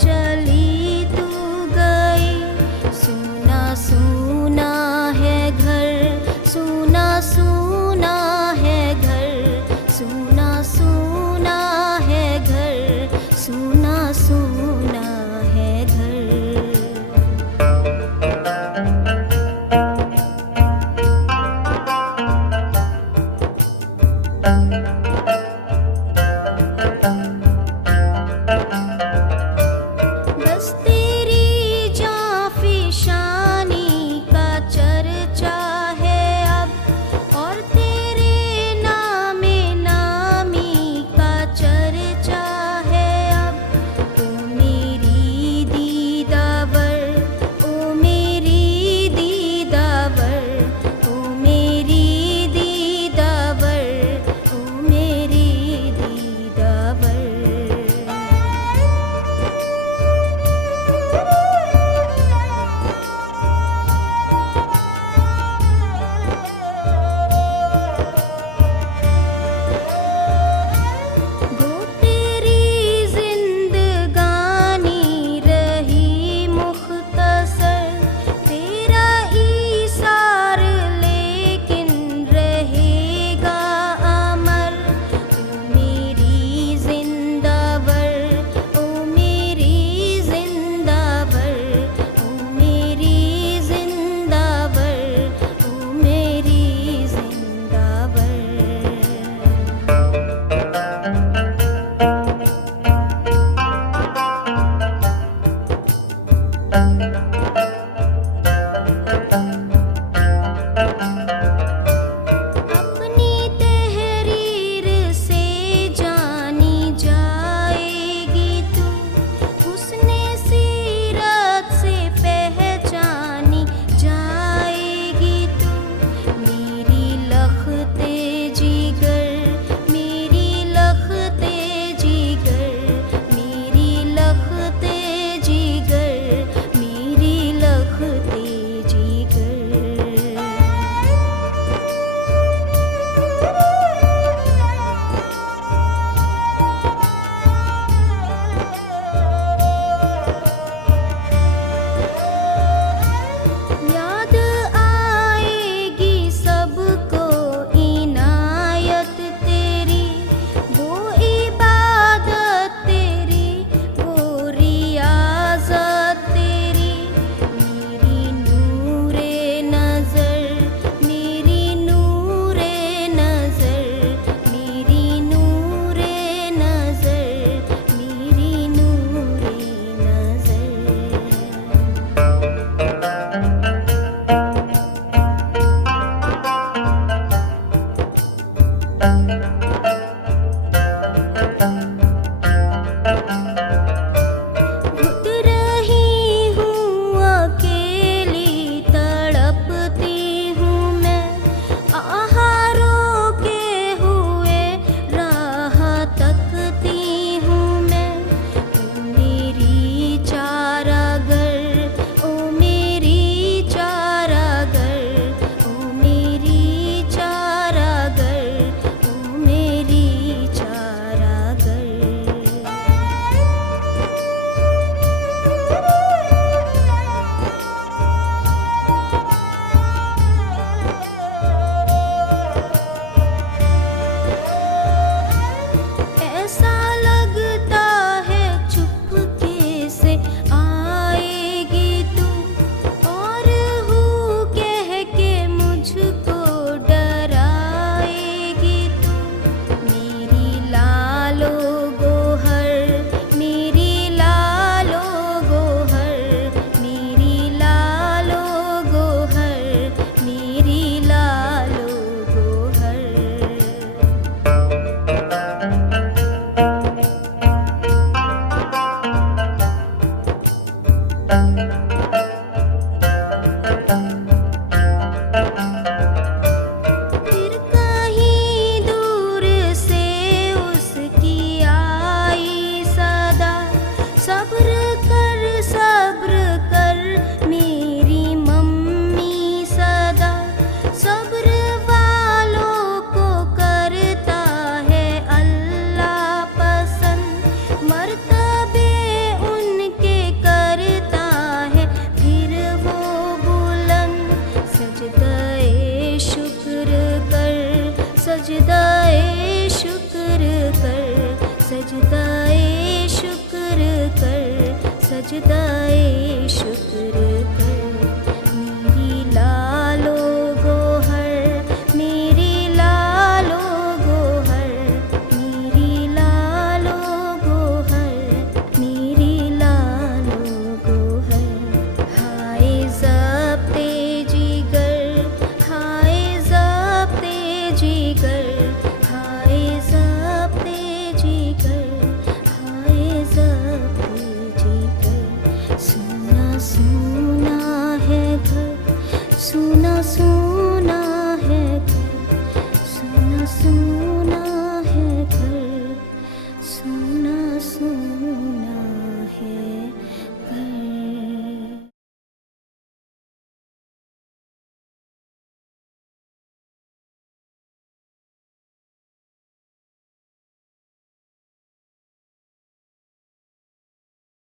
चली तू गई। सूना सूना है घर, सूना सूना है घर, सूना सूना है घर, सूना सूना है घर। बस तेरी जाफिशानी का चर्चा है अब, और तेरे नामे नामी का चर्चा है अब। ओ मेरी दीदावर, ओ मेरी दीदावर, ओ मेरी दीदावर, ओ मेरी दीदावर। गो तेरी जिंदगानी रही मुख्तसर, तेरा ईसार लेकिन रहेगा अमर। ओ मेरी जिंदावर, ओ मेरी जिंदावर, ओ मेरी जिंदावर, ओ मेरी जिंदावर। अपनी तहरीर से जानी जाएगी तू, हुस्ने सीरत से पहचानी जाएगी तू। मेरी लखते जिगर, मेरी लखते जिगर, मेरी लखते जिगर, मेरी लखते जिगर। याद आएगी सबको इनायत तेरी, वो इबादत तेरी, वो रियाज़त तेरी। मेरी नूरे नज़र, मेरी नूरे नज़र, मेरी नूरे नज़र, मेरी नूरे नज़र। घुट रही हूँ अकेली, तड़पती हूँ मैं, आहारों के हुए राह तकती हूँ मैं। ओ मेरी चारागर, ओ मेरी चारागर, ओ मेरी चारागर, ओ मेरी चारागर। ऐसा लगता है चुपके से आएगी तू, और हूँ कह के मुझको डराएगी तू। मेरी लालो गोहर, मेरी लालो गोहर, मेरी लालो गोहर, मेरी लालो गोहर। फिर कहीं दूर से उसकी आई सदा, सब्र कर मेरी मम्मी सदा। सब्र वालों को करता है अल्लाह पसंद, मर्तबे उनके सजदाए शुक्र